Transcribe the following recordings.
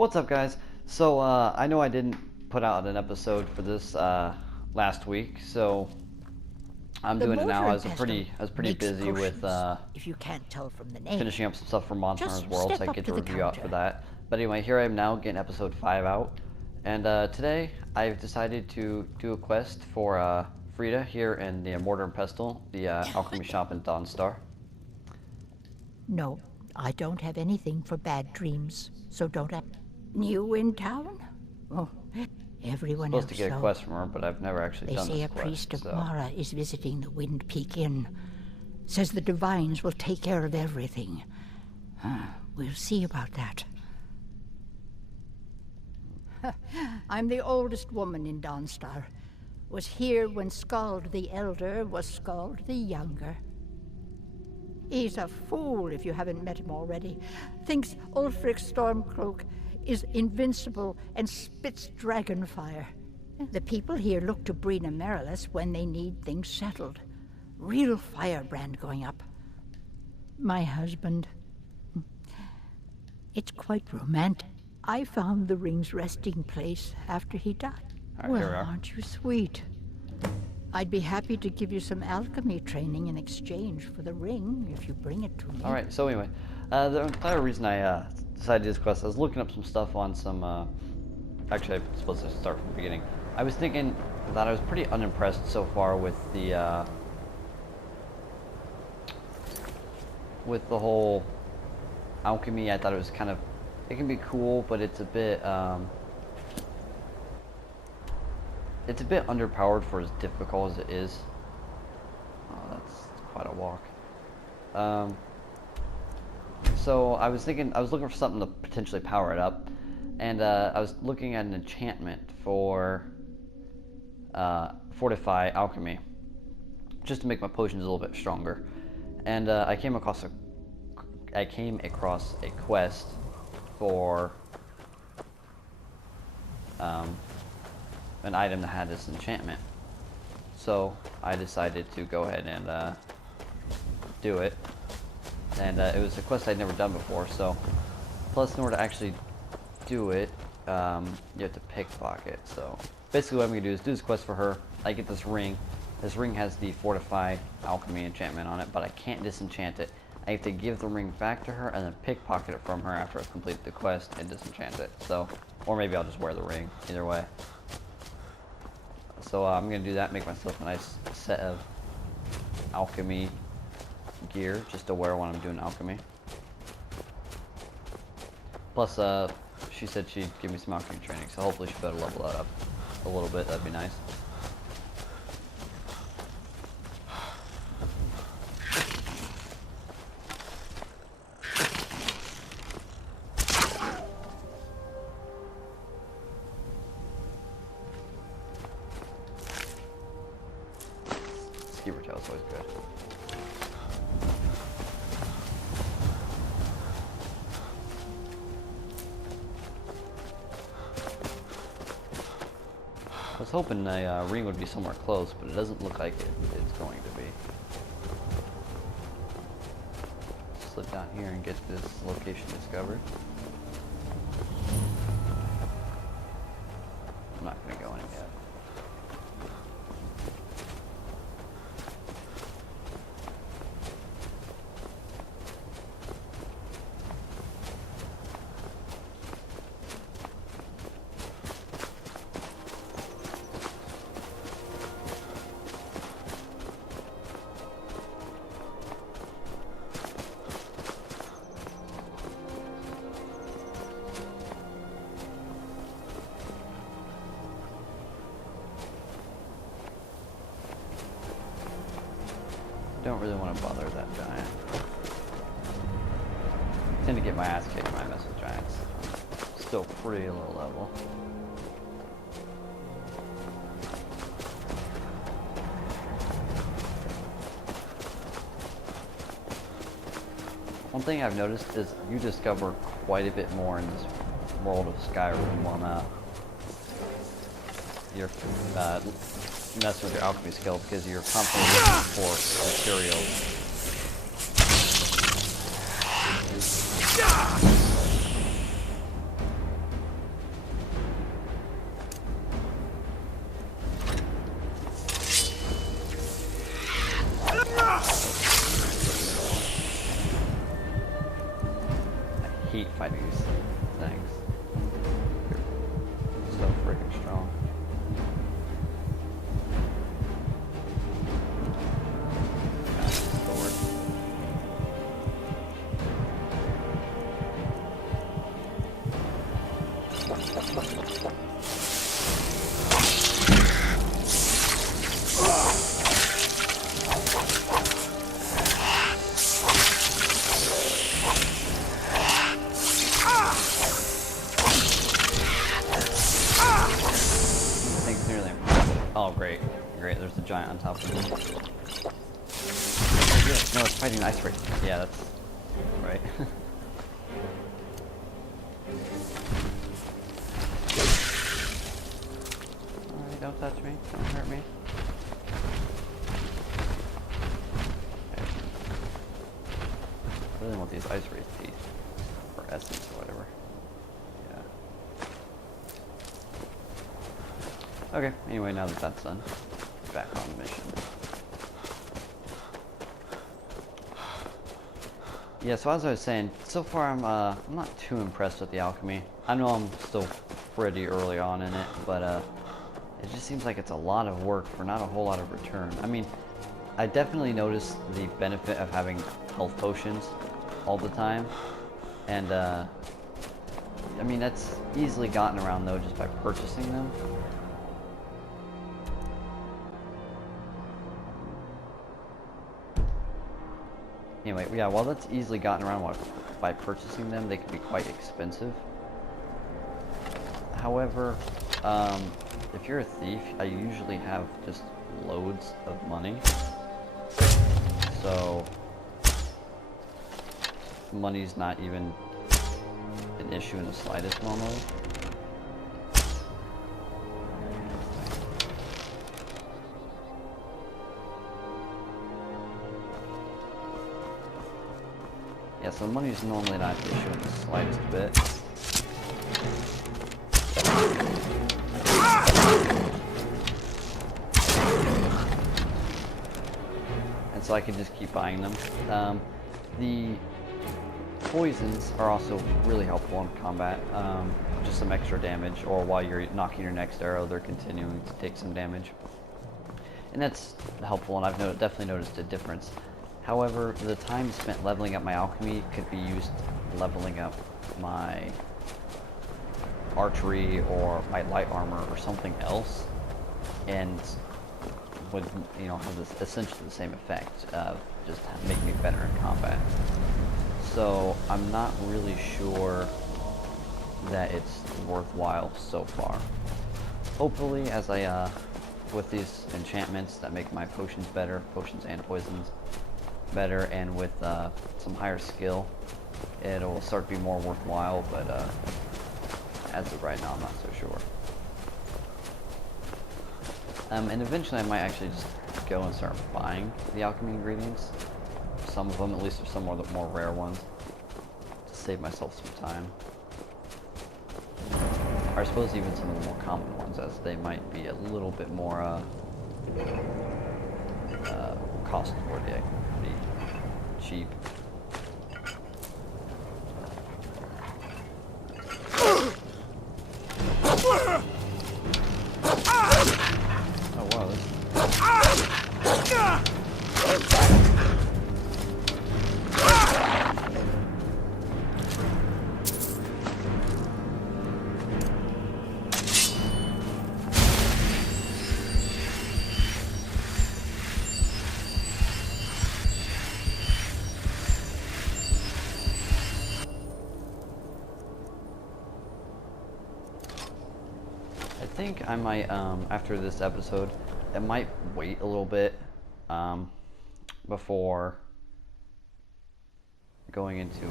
What's up, guys? So I know I didn't put out an episode for this last week, so I'm doing it now. I was pretty busy with if you can't tell from the name. finishing up some stuff for Monster Just Hunter's World, step so I up get to the the review out for counter. that. But anyway, here I am now getting episode 5 out, and today I've decided to do a quest for Frida here in the Mortar and Pestle, the Alchemy shop in Dawnstar. No, I don't have anything for bad dreams, so don't ask. New in town? Oh, everyone Supposed else to get a so. quest from her, but I've never actually They done say this a quest. priest of So. Mara is visiting the Wind Peak Inn. Says the divines will take care of everything. We'll see about that. I'm the oldest woman in Dawnstar. Was here when Skald the Elder was Skald the Younger. He's a fool if you haven't met him already. Thinks Ulfric Stormcloak is invincible and spits dragon fire. The people here look to Brina Merilis when they need things settled. Real firebrand going up. My husband. It's quite romantic. I found the ring's resting place after he died. All right, here we are. Aren't you sweet? I'd be happy to give you some alchemy training in exchange for the ring if you bring it to me. Alright, so anyway, the entire reason I decided to do this quest, I was looking up some stuff on some, actually I'm supposed to start from the beginning. I was thinking that I was pretty unimpressed so far with the whole alchemy. I thought it was kind of, it can be cool, but it's a bit underpowered for as difficult as it is. Oh, that's quite a walk. So I was thinking, I was looking for something to potentially power it up, and I was looking at an enchantment for Fortify Alchemy, just to make my potions a little bit stronger. And I came across a quest for an item that had this enchantment. So I decided to go ahead and do it. And it was a quest I'd never done before, so plus in order to actually do it, you have to pickpocket. So basically what I'm going to do is do this quest for her. I get this ring. This ring has the Fortify Alchemy enchantment on it, but I can't disenchant it. I have to give the ring back to her and then pickpocket it from her after I've completed the quest and disenchant it. So, or maybe I'll just wear the ring, either way. So I'm going to do that, make myself a nice set of alchemy gear just to wear when I'm doing alchemy. Plus, she said she'd give me some alchemy training, so hopefully she'll be able to level that up a little bit. That'd be nice. Skeever tail is always good. I was hoping a ring would be somewhere close, but it doesn't look like it's going to be. Slip down here and get this location discovered. I'm not going to go in it yet. Don't really want to bother that giant. I tend to get my ass kicked when I mess with giants. Still pretty low level. One thing I've noticed is you discover quite a bit more in this world of Skyrim when you're messing with your alchemy skill, because you're constantly looking for materials. heat fighting these things. So freaking strong. Oh, great. Great, there's a giant on top of me. No, it's fighting an ice wraith. Yeah, that's right. Alright, don't touch me. Don't hurt me. Okay. I really want these ice wraith teeth. Or essence or whatever. Okay, anyway, now that that's done, back on the mission. Yeah, so as I was saying, so far I'm not too impressed with the alchemy. I know I'm still pretty early on in it, but it just seems like it's a lot of work for not a whole lot of return. I mean, I definitely noticed the benefit of having health potions all the time, and I mean, that's easily gotten around though just by purchasing them. Anyway, yeah, while that's easily gotten around by purchasing them, they can be quite expensive. However, if you're a thief, I usually have just loads of money. So, money's not even an issue in the slightest normally. Yeah, so money's normally not an issue in the slightest bit. And so I can just keep buying them. The poisons are also really helpful in combat. Just some extra damage, or while you're knocking your next arrow, they're continuing to take some damage. And that's helpful, and I've definitely noticed a difference. However, the time spent leveling up my alchemy could be used leveling up my archery or my light armor or something else, and would, you know, have this essentially the same effect of just making me better in combat. So I'm not really sure that it's worthwhile so far. Hopefully, as I with these enchantments that make my potions better, potions and poisons better, and with some higher skill, it'll start to be more worthwhile, but as of right now, I'm not so sure. And eventually I might actually just go and start buying the alchemy ingredients. Some of them, at least, some more the more rare ones, to save myself some time. Or I suppose even some of the more common ones, as they might be a little bit more cost worthy, pretty cheap. Oh wow, this... I think I might, after this episode, I might wait a little bit before going into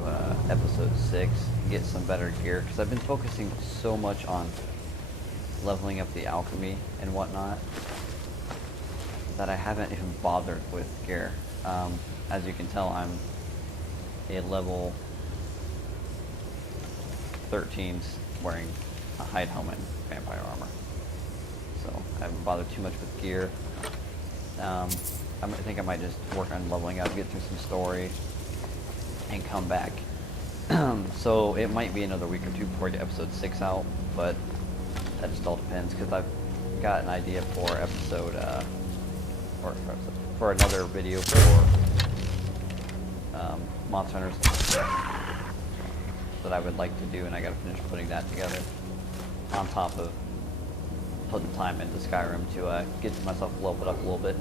episode 6 and get some better gear, because I've been focusing so much on leveling up the alchemy and whatnot that I haven't even bothered with gear. As you can tell, I'm a level 13 wearing a hide helmet and vampire armor. So I haven't bothered too much with gear. I think I might just work on leveling up, get through some story, and come back So it might be another week or two before I get episode 6 out, but that just all depends, because I've got an idea for episode, for another video for Monster Hunters that I would like to do, and I gotta finish putting that together on top of putting time into Skyrim to get myself leveled up a little bit.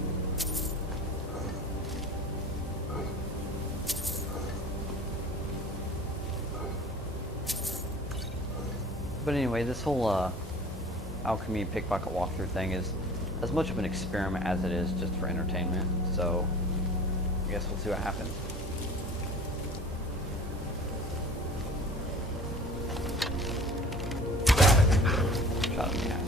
But anyway, this whole Alchemy Pickpocket walkthrough thing is as much of an experiment as it is just for entertainment, so I guess we'll see what happens. Shot in the ass.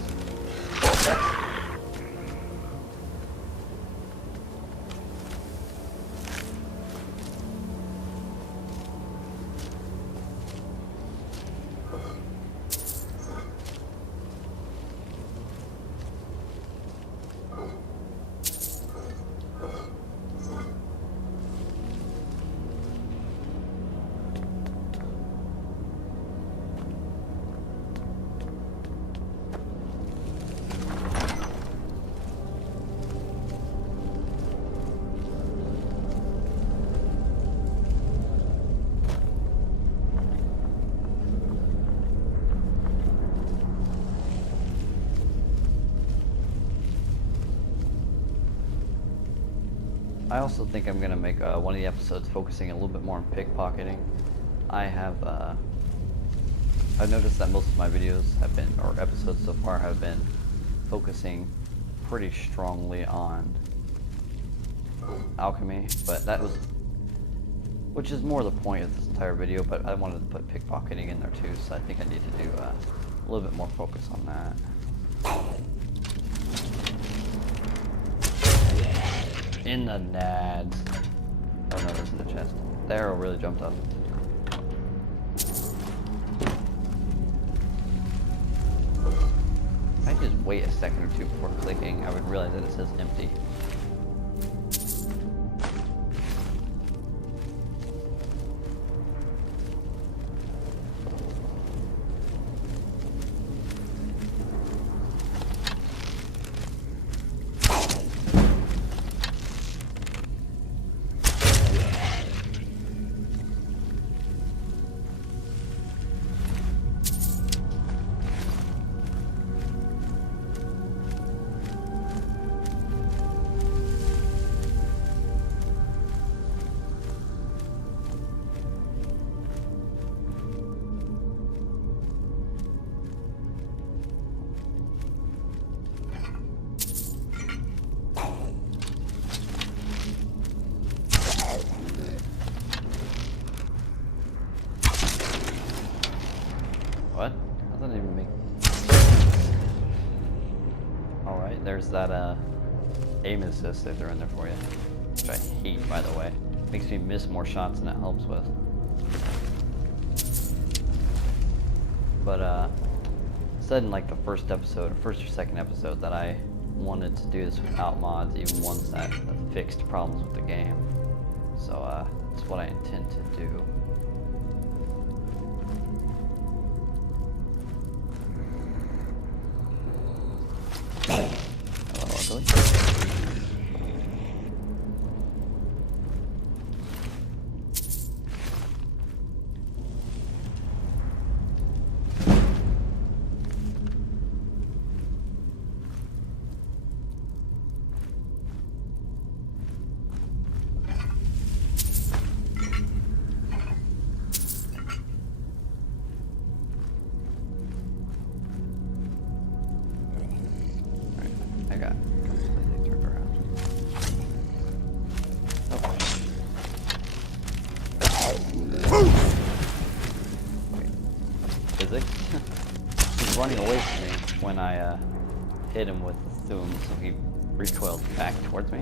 I also think I'm going to make one of the episodes focusing a little bit more on pickpocketing. I've noticed that most of my videos have been, or episodes so far have been, focusing pretty strongly on Alchemy, but that was, which is more the point of this entire video, but I wanted to put pickpocketing in there too, so I think I need to do a little bit more focus on that. In the nads. Oh no, there's in the chest. The arrow really jumped up. If I just wait a second or two before clicking, I would realize that it says empty. What? That doesn't even make sense. Alright, there's that aim assist they threw in there for you. Which I hate, by the way. Makes me miss more shots than it helps with. But said in like the first episode, first or second episode, that I wanted to do this without mods, even ones that fixed problems with the game. So that's what I intend to do. Hello, ugly. I got completely turned around. Wait. Is it? He's running away from me when I hit him with the Thum, so he recoiled back towards me.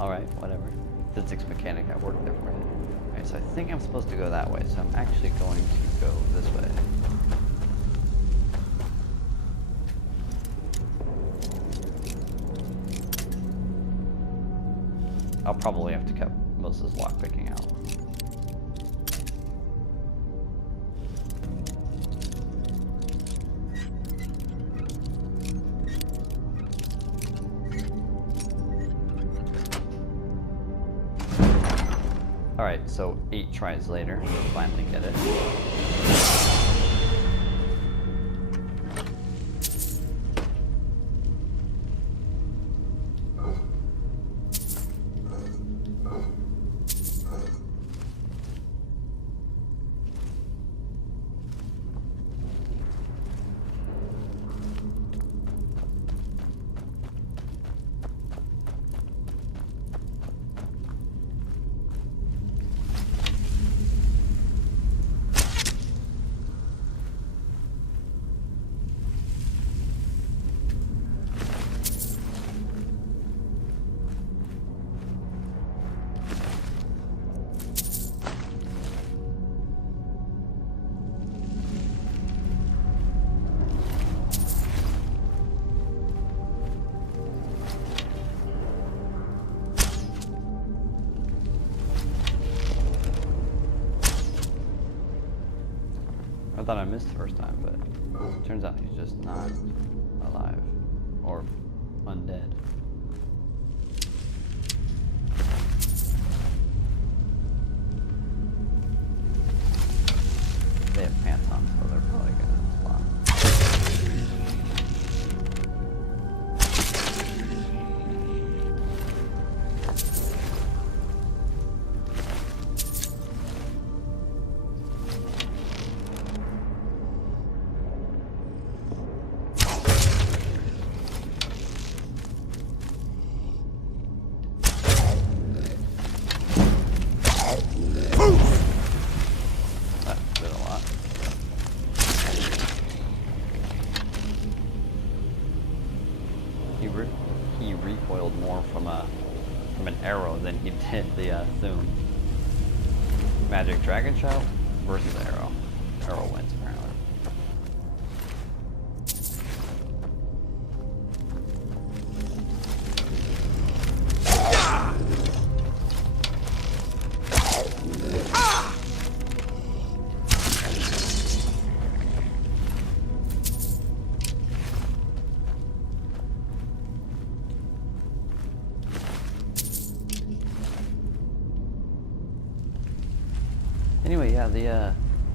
Alright, whatever. Physics mechanic, I worked there for you. Alright, so I think I'm supposed to go that way, so I'm actually going to go this way. I'll probably have to cut most of this lockpicking out. Alright, so 8 tries later, we finally get it. I thought I missed the first time, but turns out he's just not alive or undead. They have pants on, so they're probably gonna spawn. He recoiled more from an arrow than he did the Thune. Magic Dragon Shot versus arrow. Arrow wins apparently. Anyway, yeah,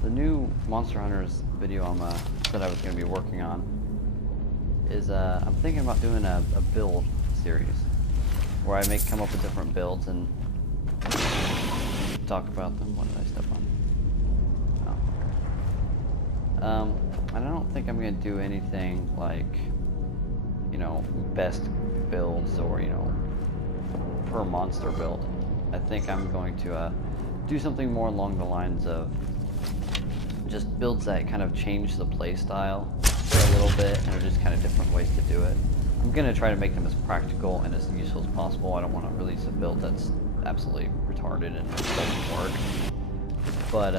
the new Monster Hunters video that I was going to be working on is I'm thinking about doing a build series where I may come up with different builds and talk about them. What did I step on? Oh. I don't think I'm going to do anything like, you know, best builds or, you know, per monster build. I think I'm going to do something more along the lines of just builds that kind of change the play style a little bit and are just kind of different ways to do it. I'm going to try to make them as practical and as useful as possible. I don't want to release a build that's absolutely retarded and doesn't work. But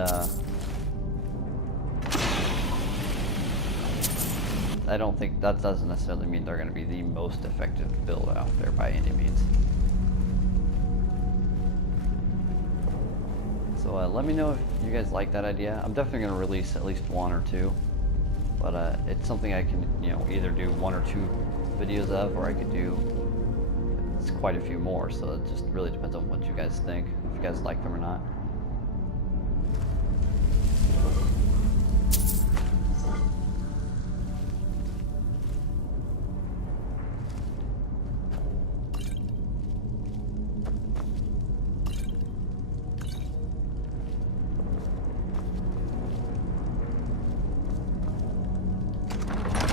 I don't think that doesn't necessarily mean they're going to be the most effective build out there by any means. So let me know if you guys like that idea. I'm definitely going to release at least 1 or 2, but it's something I can, you know, either do 1 or 2 videos of, or I could do quite a few more. So it just really depends on what you guys think, if you guys like them or not.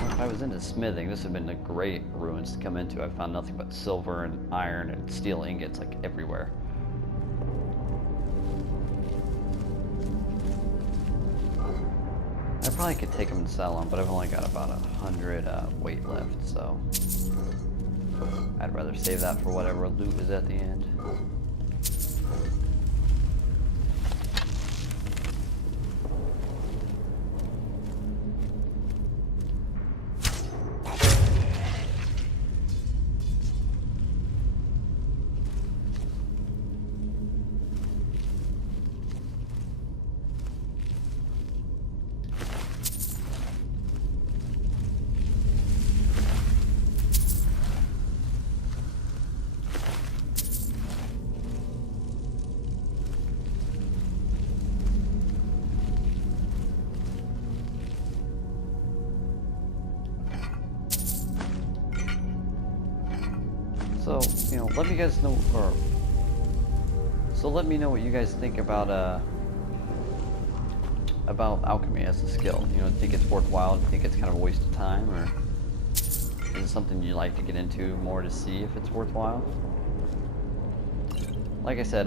If I was into smithing, this would have been a great ruins to come into. I found nothing but silver and iron and steel ingots like everywhere. I probably could take them and sell them, but I've only got about 100 weight left, so I'd rather save that for whatever loot is at the end. you know, let me guys know, or so let me know what you guys think about alchemy as a skill. You know, do you think it's worthwhile? Do you think it's kind of a waste of time, or is it something you'd like to get into more to see if it's worthwhile? Like I said,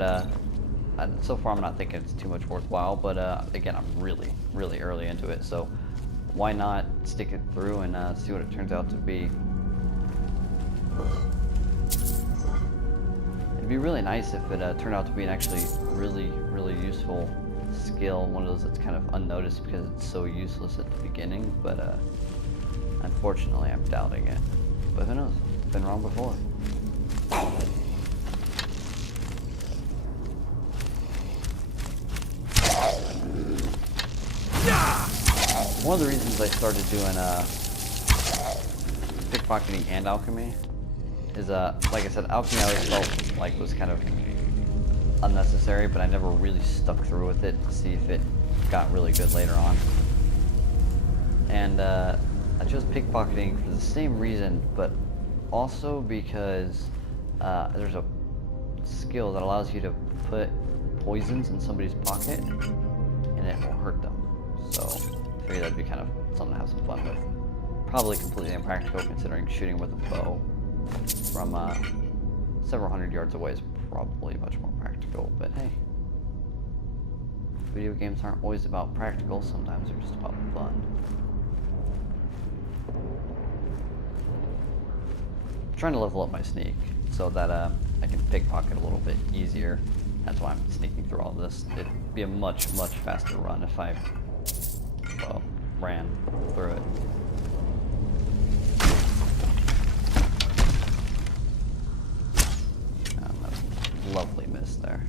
so far I'm not thinking it's too much worthwhile, but again, I'm really, really early into it, so why not stick it through and see what it turns out to be. It'd be really nice if it turned out to be an actually really, really useful skill, one of those that's kind of unnoticed because it's so useless at the beginning, but unfortunately I'm doubting it. But who knows? I've been wrong before. One of the reasons I started doing pickpocketing and alchemy is, like I said, alchemy I always felt like was kind of unnecessary, but I never really stuck through with it to see if it got really good later on. And I chose pickpocketing for the same reason, but also because there's a skill that allows you to put poisons in somebody's pocket and it won't hurt them. So I figured that'd be kind of something to have some fun with. Probably completely impractical considering shooting with a bow from several hundred yards away is probably much more practical, but hey. Video games aren't always about practical, sometimes they're just about fun. I'm trying to level up my sneak so that I can pickpocket a little bit easier. That's why I'm sneaking through all this. It'd be a much, much faster run if I, well, ran through it. That's a lovely miss there.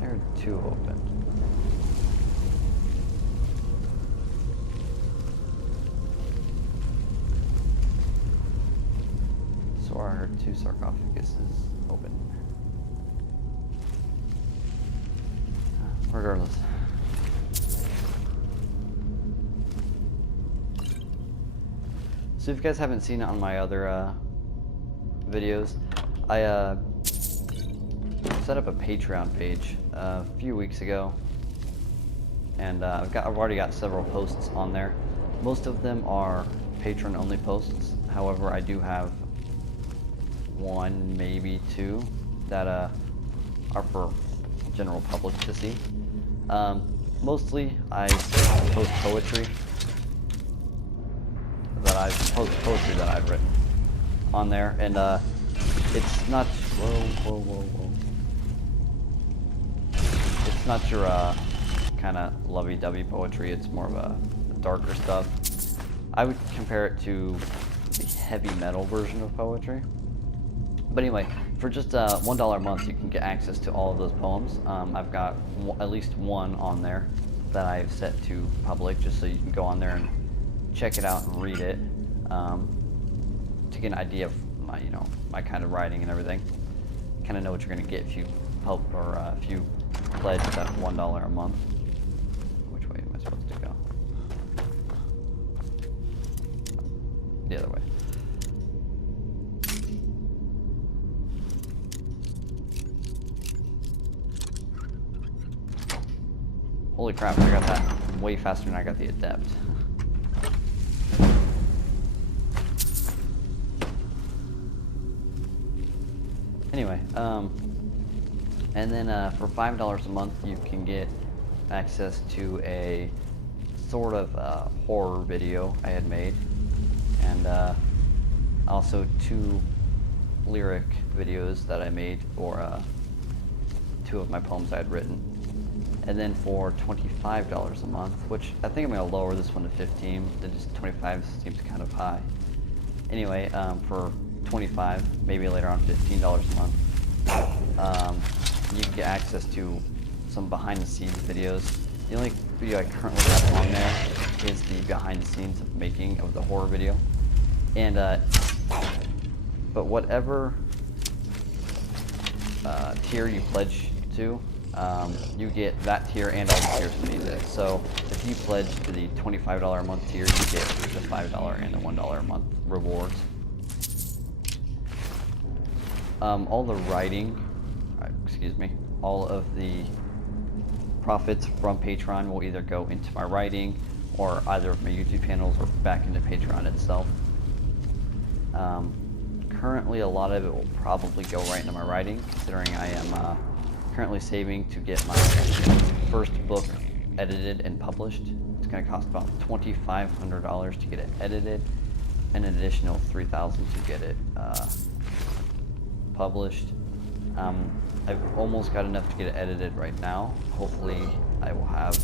They're two open. So I heard two sarcophaguses open. Regardless. So if you guys haven't seen it on my other videos, I set up a Patreon page a few weeks ago, and I've already got several posts on there. Most of them are patron-only posts. However, I do have one, maybe two, that are for general public to see. Mostly, I post poetry poetry that I've written on there, and it's not it's not your kind of lovey-dovey poetry. It's more of a darker stuff. I would compare it to the heavy metal version of poetry. But anyway, for just $1 a month, you can get access to all of those poems. I've got at least one on there that I've set to public, just so you can go on there and check it out and read it, to get an idea of my, my kind of writing and everything. Kind of know what you're going to get if you help, or if you pledge that $1 a month. Which way am I supposed to go? The other way. Holy crap, I got that way faster than I got the adept. Anyway, and then for $5 a month you can get access to a sort of horror video I had made, and also 2 lyric videos that I made for 2 of my poems I had written. And then for $25 a month, which I think I'm going to lower this one to 15, then just 25 seems kind of high. Anyway, for 25, maybe later on $15 a month, you can get access to some behind the scenes videos. The only video I currently have on there is the behind the scenes of making of the horror video. And, but whatever tier you pledge to, you get that tier and all the tiers beneath it. So if you pledge to the $25 a month tier, you get the $5 and the $1 a month rewards. All the writing, all of the profits from Patreon will either go into my writing or either of my YouTube channels or back into Patreon itself. Currently, a lot of it will probably go right into my writing, considering I am currently saving to get my first book edited and published. It's going to cost about $2,500 to get it edited, and an additional $3,000 to get it published. I've almost got enough to get it edited right now. Hopefully, I will have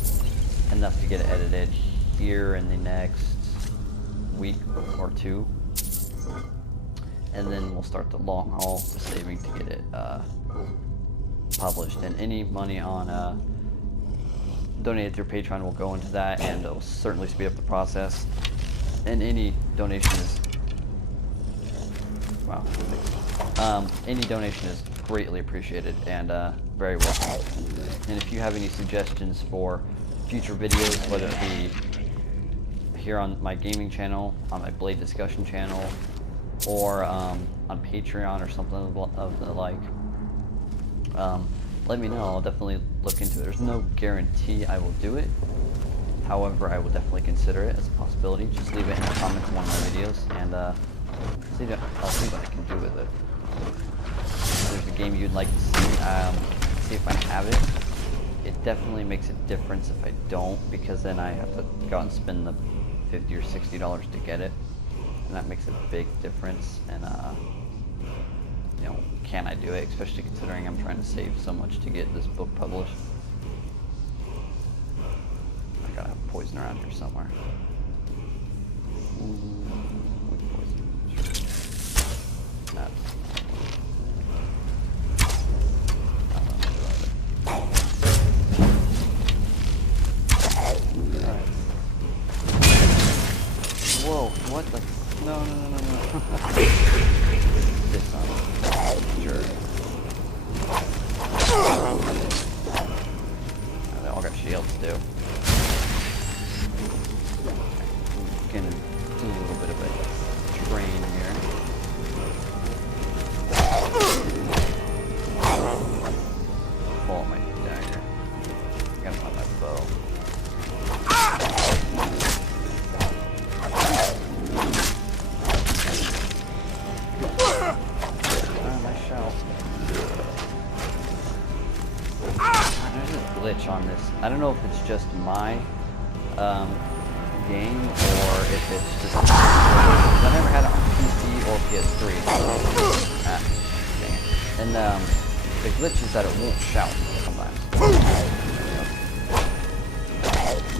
enough to get it edited here in the next week or two. And then we'll start the long haul, saving to get it published. And any money on donated through Patreon will go into that, and it'll certainly speed up the process. And any donation is any donation is greatly appreciated and very welcome. And if you have any suggestions for future videos, whether it be here on my gaming channel, on my Blade discussion channel, or on Patreon or something of the like, let me know. I'll definitely look into it. There's no guarantee I will do it. However, I will definitely consider it as a possibility. Just leave it in the comments of one of my videos, and I'll see what I can do with it. If there's a game you'd like to see if I have it. It definitely makes a difference if I don't, because then I have to go out and spend the $50 or $60 to get it. And that makes a big difference. And you know, can I do it? Especially considering I'm trying to save so much to get this book published. I gotta have poison around here somewhere. Whoa, what the? No. This one. Sure. Oh, they all got shields too. Gonna do a little bit of a train here. Pull out my dagger. I gotta find my bow. Glitch on this. I don't know if it's just my game or if it's just I never had it on PC or PS3. Dang it. And the glitch is that it won't shout sometimes.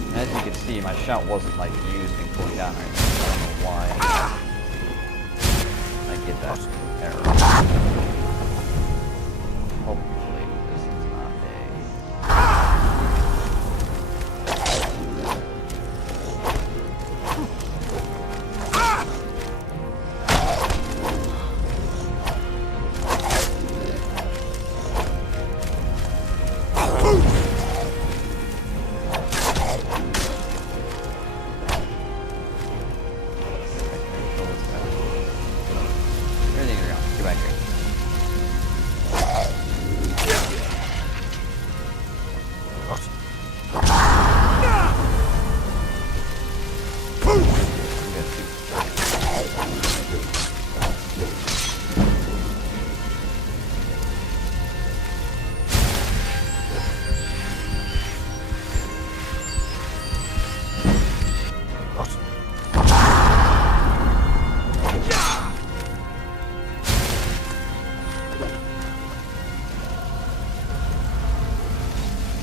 And as you can see, my shout wasn't like used and cooling down or anything. I don't know why I get that error. Hopefully this is not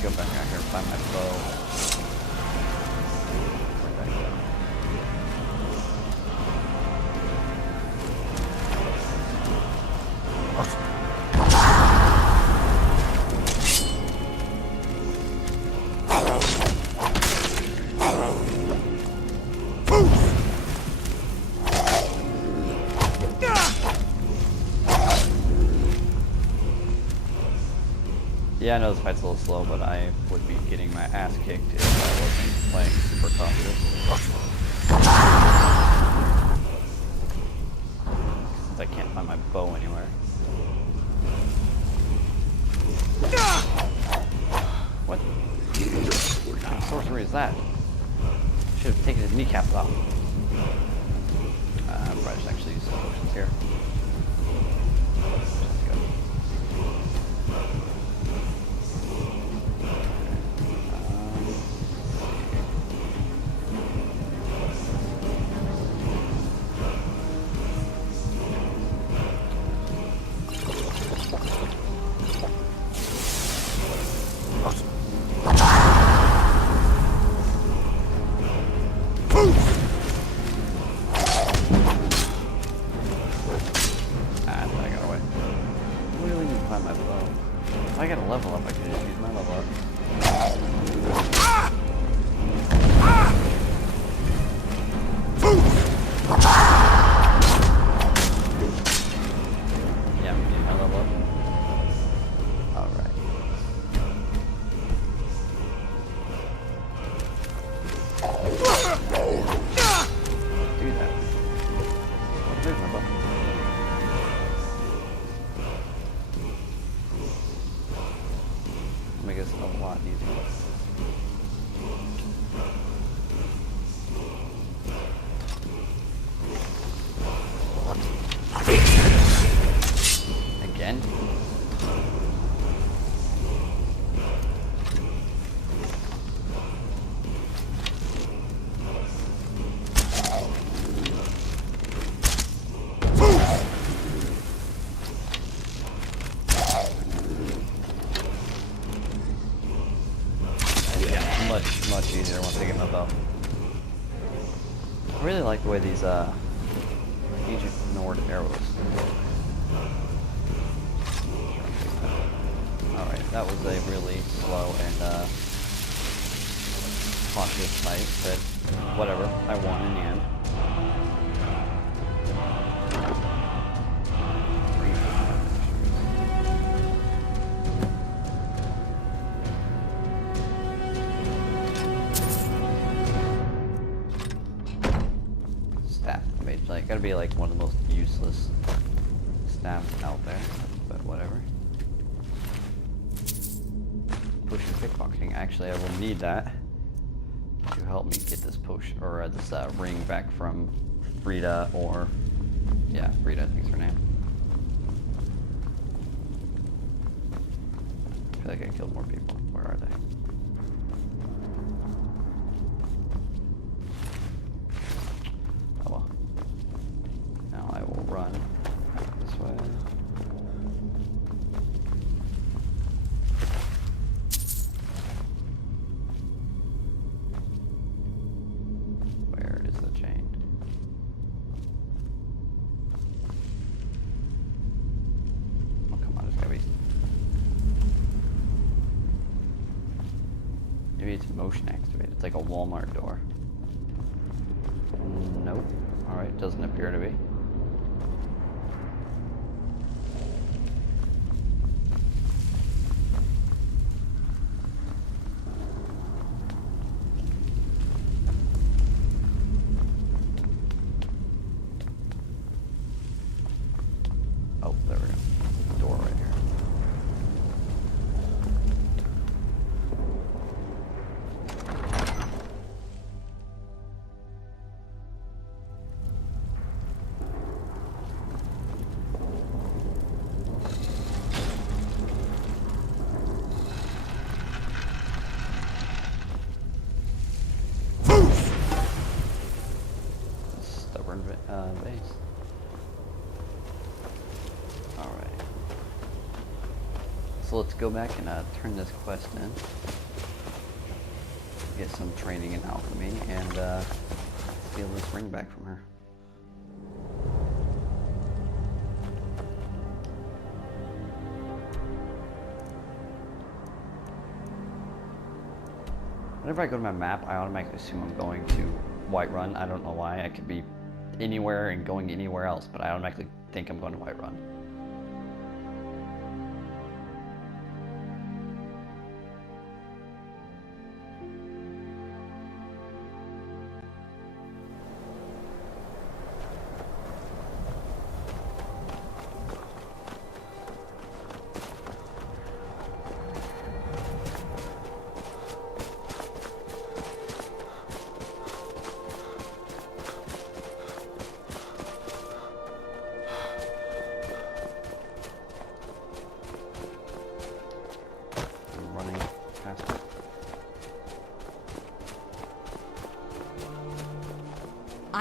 go back out here and find my bow. Where'd that go? Yeah, I know this fight's a little slow, but I would be getting my ass kicked if I wasn't playing super cautious. Since I can't find my bow anywhere. What kind of sorcery is that? Should have taken his kneecaps off. Probably should actually use some potions here. Let's go. Level up, I could just use my level up. Yeah, I'm getting my level up. Alright. Do that. There's my bow. Make this a lot easier. Again? Much easier once I get my bow. I really like the way these ancient Nord arrows. Alright, that was a really slow and cautious fight, but whatever, I won in the end. Like, gotta be like one of the most useless staffs out there, but whatever. Potion pickpocketing. Actually, I will need that to help me get this potion or this ring back from Frida, or yeah, Frida, I think is her name. I feel like I killed more people. Where are they? I will run this way. Where is the chain? Oh, come on, it's gotta be. Maybe it's motion activated. It's like a Walmart door. Nope. Alright, doesn't appear to be. Oh, there we go. Door right here. Stubborn base. Alright. So let's go back and turn this quest in. Get some training in alchemy and steal this ring back from her. Whenever I go to my map, I automatically assume I'm going to Whiterun. I don't know why. I could be anywhere and going anywhere else, but I automatically think I'm going to Whiterun.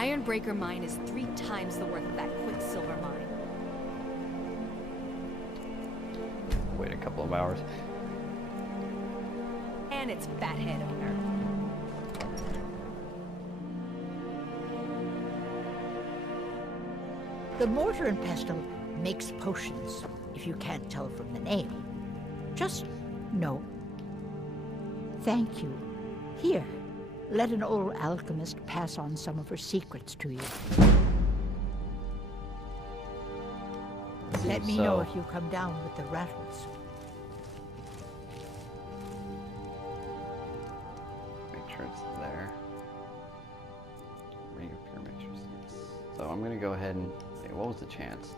Ironbreaker mine is 3 times the worth of that Quicksilver mine. Wait a couple of hours. And it's fathead owner. The mortar and pestle makes potions, if you can't tell from the name. Just know. Thank you. Here, let an old alchemist pass on some of her secrets to you. Let me know if you come down with the rattles. Make sure it's there. Ring of pure mixtures. So I'm gonna go ahead and. Wait, what was the chance?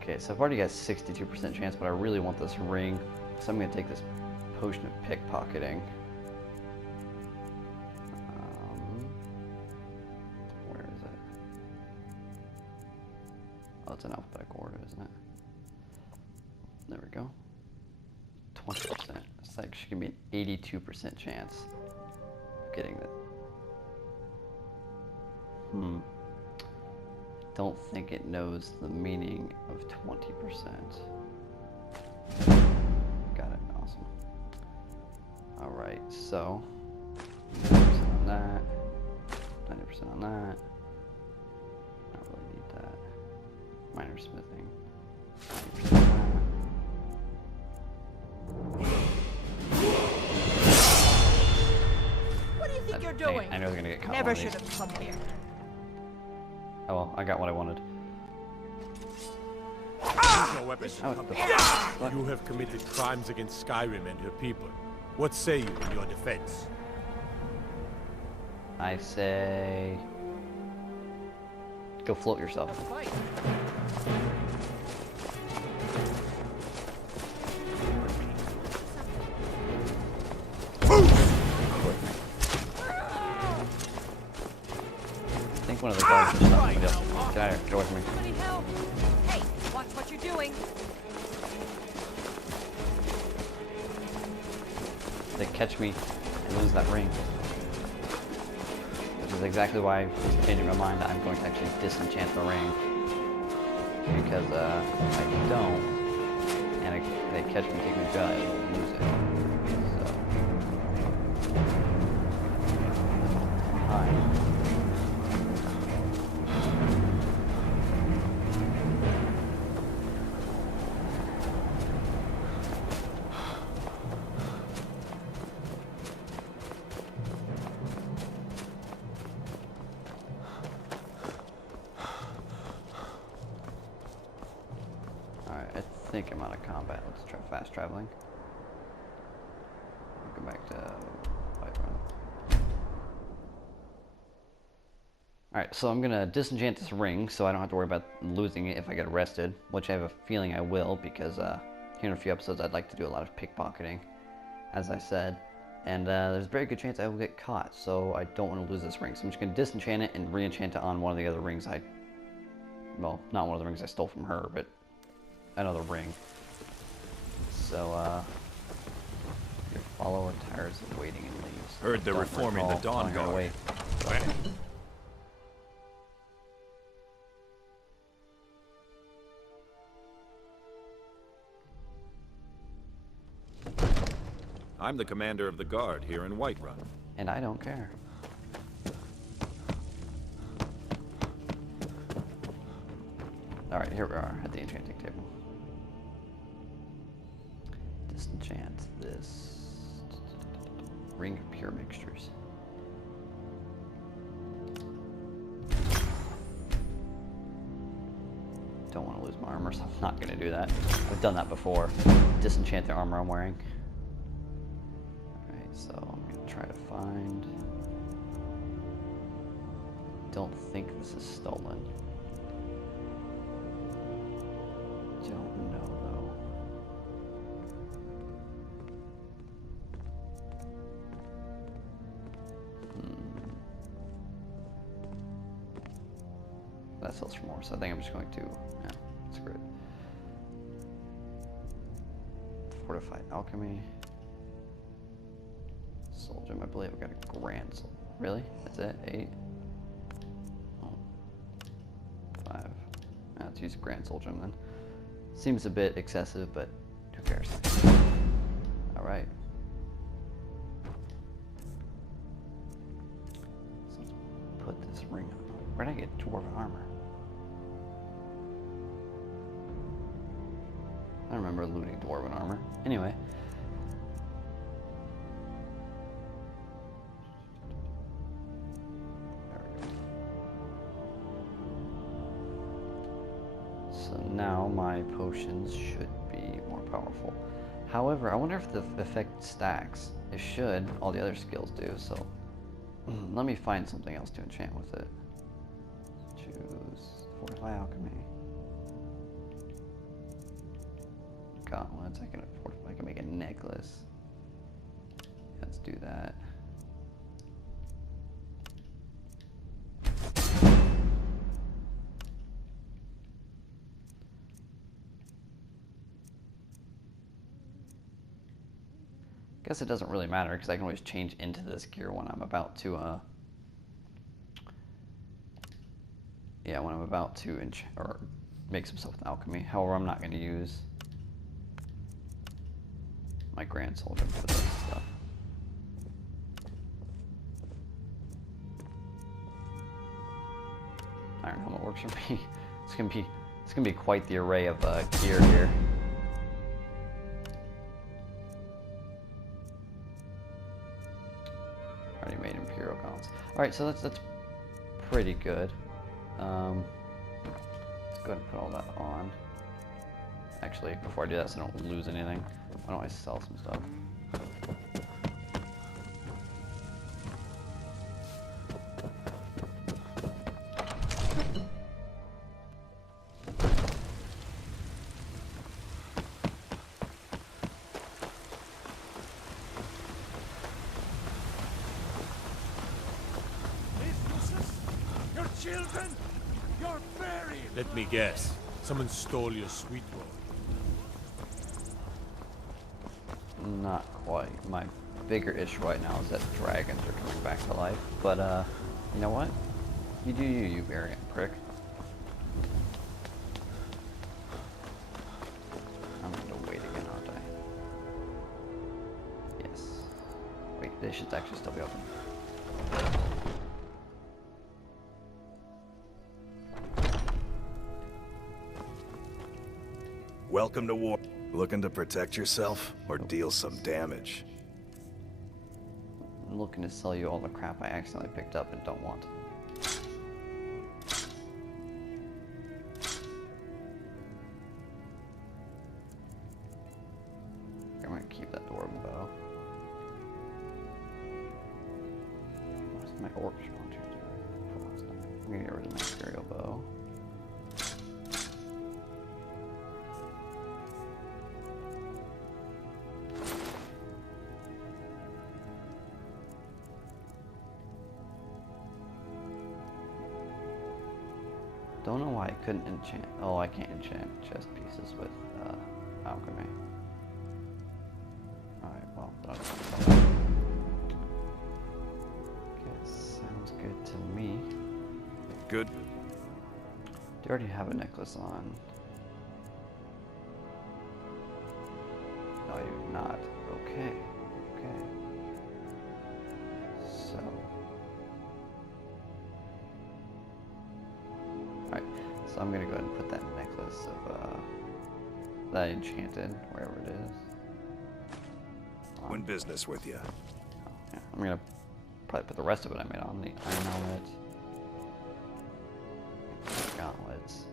Okay, so I've already got 62% chance, but I really want this ring, so I'm gonna take this potion of pickpocketing. Where is it? Oh, it's in alphabetical order, isn't it? There we go. 20%. It's like she give me an 82% chance of getting that. Don't think it knows the meaning of 20%. Got it, awesome. Alright, so 90% on that, 90% on that. Not really need that. Minor smithing. 90% on What do you think you're that. doing? I know they're gonna get caught. Never should have come here. Oh well, I got what I wanted. No weapons. Oh, You have committed crimes against Skyrim and her people. What say you in your defense? I say, go float yourself. I think one of the guards just shot somebody else. Get out of here. Get away from me. Somebody help! Hey, watch what you're doing. They catch me and lose that ring. Which is exactly why I'm changing my mind that I'm going to actually disenchant the ring. Because if I don't, and they catch me, take me to jail, I will lose it. So. Fine. I think I'm out of combat. Let's try fast traveling. Go back to fight run. Alright, so I'm gonna disenchant this ring so I don't have to worry about losing it if I get arrested, which I have a feeling I will because here in a few episodes I'd like to do a lot of pickpocketing, as I said. And there's a very good chance I will get caught, so I don't want to lose this ring. So I'm just gonna disenchant it and re-enchant it on one of the other rings well, not one of the rings I stole from her, but another ring. So, your follower tires of waiting and leaves. Heard they're reforming the Dawn Guard. I'm the commander of the guard here in Whiterun. And I don't care. Alright, here we are at the enchanting table. Disenchant this ring of pure mixtures. Don't want to lose my armor, so I'm not going to do that. I've done that before. Disenchant the armor I'm wearing. Alright, so I'm going to try to find... Don't think this is stolen. Don't know though. That sells for more, so I think I'm just going to, yeah, screw it. Fortified Alchemy. Soul Gem, I believe I got a grand soul. Really? That's it? 8? have to use a Grand Soldier then. Seems a bit excessive, but who cares? Alright. So let's put this ring on. Where'd I get dwarven armor? I remember looting dwarven armor. Anyway. So now my potions should be more powerful. However, I wonder if the effect stacks. It should. All the other skills do, so let me find something else to enchant with it. Choose Fortify Alchemy. Gauntlets. I can make a necklace. Let's do that. Guess it doesn't really matter because I can always change into this gear when I'm about to or make some stuff with alchemy. However, I'm not going to use my Grand Soldier for this stuff. Iron helmet works for me. It's gonna be quite the array of gear here. Already made Imperial gaunts. All right, so that's pretty good. Let's go ahead and put all that on. Actually, before I do that, so I don't lose anything, why don't I sell some stuff? Your children! You're buried! Let me guess. Someone stole your sweet roll. Not quite. My bigger issue right now is that dragons are coming back to life. But, you know what? You do you, you variant prick. I'm gonna wait again, aren't I? Yes. Wait, they should actually still be open. Welcome to war. Looking to protect yourself or deal some damage? I'm looking to sell you all the crap I accidentally picked up and don't want. I'm gonna keep that dwarven bow. What's my orc want to do? I'm gonna get rid of my imperial bow. Don't know why I couldn't enchant. Oh, I can't enchant chest pieces with alchemy. Alright, well, guess sounds good to me. Good. Do you already have a necklace on? No, you do not. Okay. Okay. So. Alright, so I'm gonna go ahead and put that necklace of, that I enchanted, wherever it is. When business with you. Oh, yeah, I'm gonna probably put the rest of it I made on the iron helmet. Gauntlets.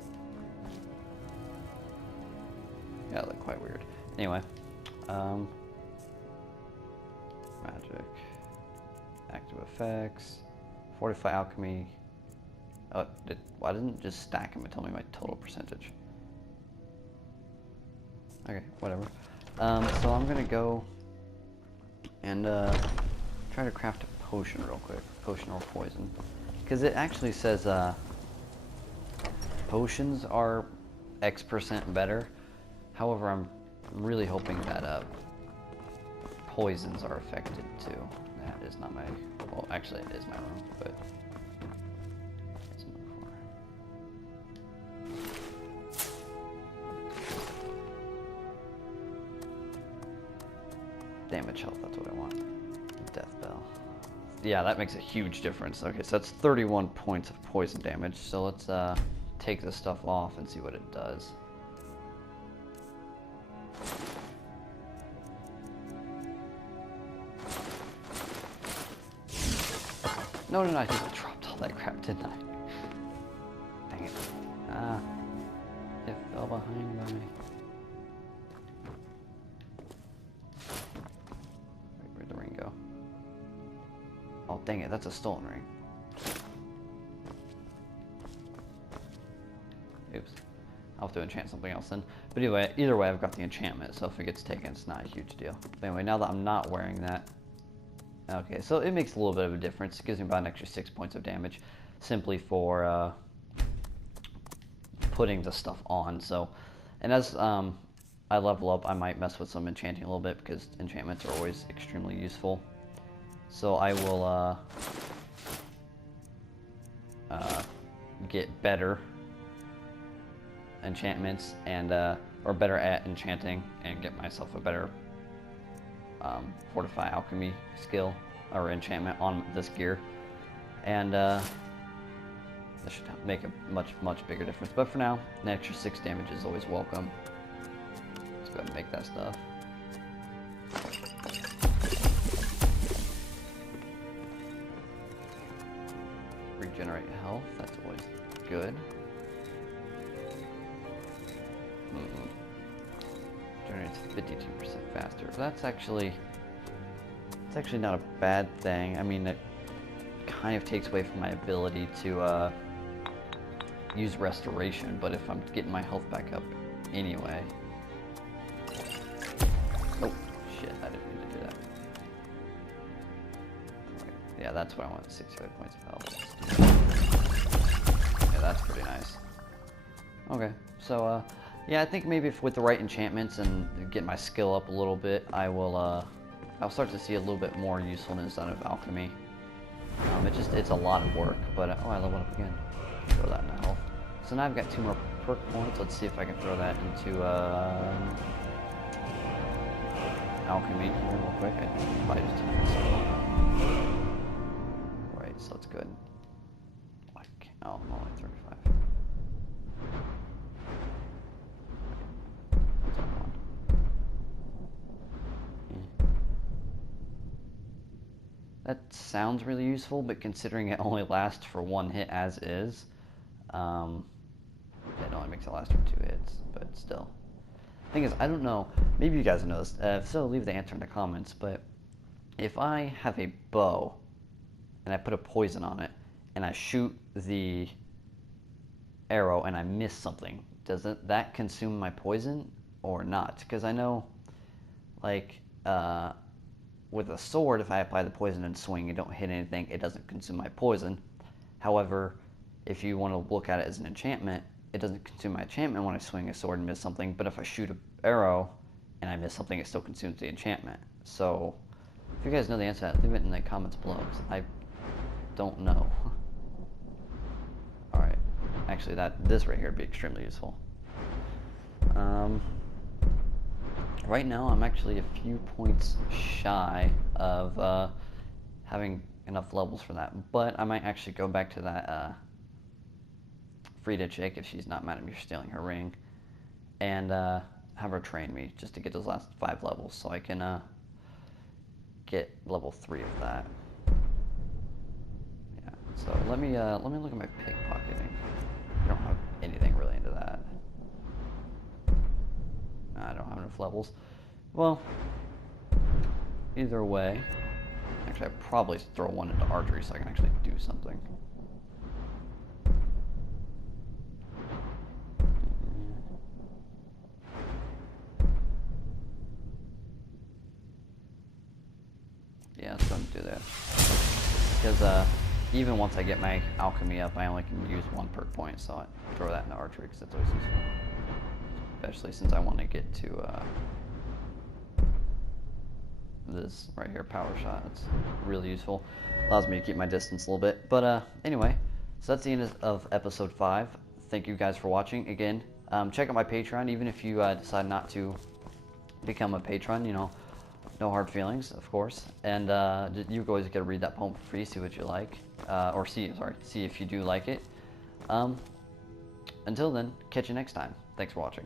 Yeah, they look quite weird. Anyway, magic, active effects, fortify alchemy. Oh, why didn't it just stack them and tell me my total percentage? Okay, whatever. So I'm gonna go and try to craft a potion real quick. Potion or poison. Because it actually says potions are X% better. However, I'm really hoping that poisons are affected too. That is not my... Well, actually it is my room, but... damage health, that's what I want. Death bell. Yeah, that makes a huge difference. Okay, so that's 31 points of poison damage. So let's take this stuff off and see what it does. No, I think I dropped all that crap, didn't I? Dang it. It fell behind by me. Where'd the ring go? Oh, dang it, that's a stolen ring. Oops. I'll have to enchant something else then. But anyway, either way, I've got the enchantment, so if it gets taken, it's not a huge deal. But anyway, now that I'm not wearing that, okay, so it makes a little bit of a difference. It gives me about an extra 6 points of damage simply for putting the stuff on. So, and as I level up, I might mess with some enchanting a little bit because enchantments are always extremely useful. So I will get better enchantments and or better at enchanting and get myself a better fortify alchemy skill or enchantment on this gear, and that should make a much bigger difference. But for now, an extra 6 damage is always welcome. Let's go ahead and make that stuff. Regenerate health, that's always good. Generates 52% faster. That's actually not a bad thing. I mean, it kind of takes away from my ability to use restoration, but if I'm getting my health back up anyway. Oh shit, I didn't mean to do that. Right. Yeah, that's what I want, 65 points of health. Yeah, that's pretty nice. Okay, so yeah, I think maybe if with the right enchantments and get my skill up a little bit, I'll start to see a little bit more usefulness out of alchemy. It's a lot of work, but oh, I leveled up again. Throw that in health. So now I've got 2 more perk points. Let's see if I can throw that into alchemy here real quick. I think probably just did this. Right, so that's good. Oh, I'm only 35. That sounds really useful, but considering it only lasts for 1 hit as is, it only makes it last for 2 hits, but still. Thing is, I don't know, maybe you guys know this, if so, leave the answer in the comments, but if I have a bow, and I put a poison on it, and I shoot the arrow and I miss something, doesn't that consume my poison, or not? Because I know, like, with a sword, if I apply the poison and swing and don't hit anything, it doesn't consume my poison. However, if you want to look at it as an enchantment, it doesn't consume my enchantment when I swing a sword and miss something, but if I shoot an arrow and I miss something, it still consumes the enchantment. So, if you guys know the answer to that, leave it in the comments below, because I don't know. Alright, actually this right here would be extremely useful. Right now, I'm actually a few points shy of having enough levels for that, but I might actually go back to that Frida chick, if she's not mad at me for stealing her ring, and have her train me just to get those last 5 levels, so I can get level 3 of that. Yeah. So let me look at my pickpocketing. I don't have anything really into that. I don't have enough levels. Well, either way, actually I'd probably throw 1 into archery so I can actually do something. Yeah, let's go and do that. Because even once I get my alchemy up, I only can use 1 perk point, so I throw that into archery because that's always useful. Especially since I want to get to this right here, power shot. It's really useful. Allows me to keep my distance a little bit. But anyway, so that's the end of episode 5. Thank you guys for watching. Again, check out my Patreon. Even if you decide not to become a patron, you know, No hard feelings, of course. And you always get to read that poem for free, see what you like, or see if you do like it. Until then, catch you next time. Thanks for watching.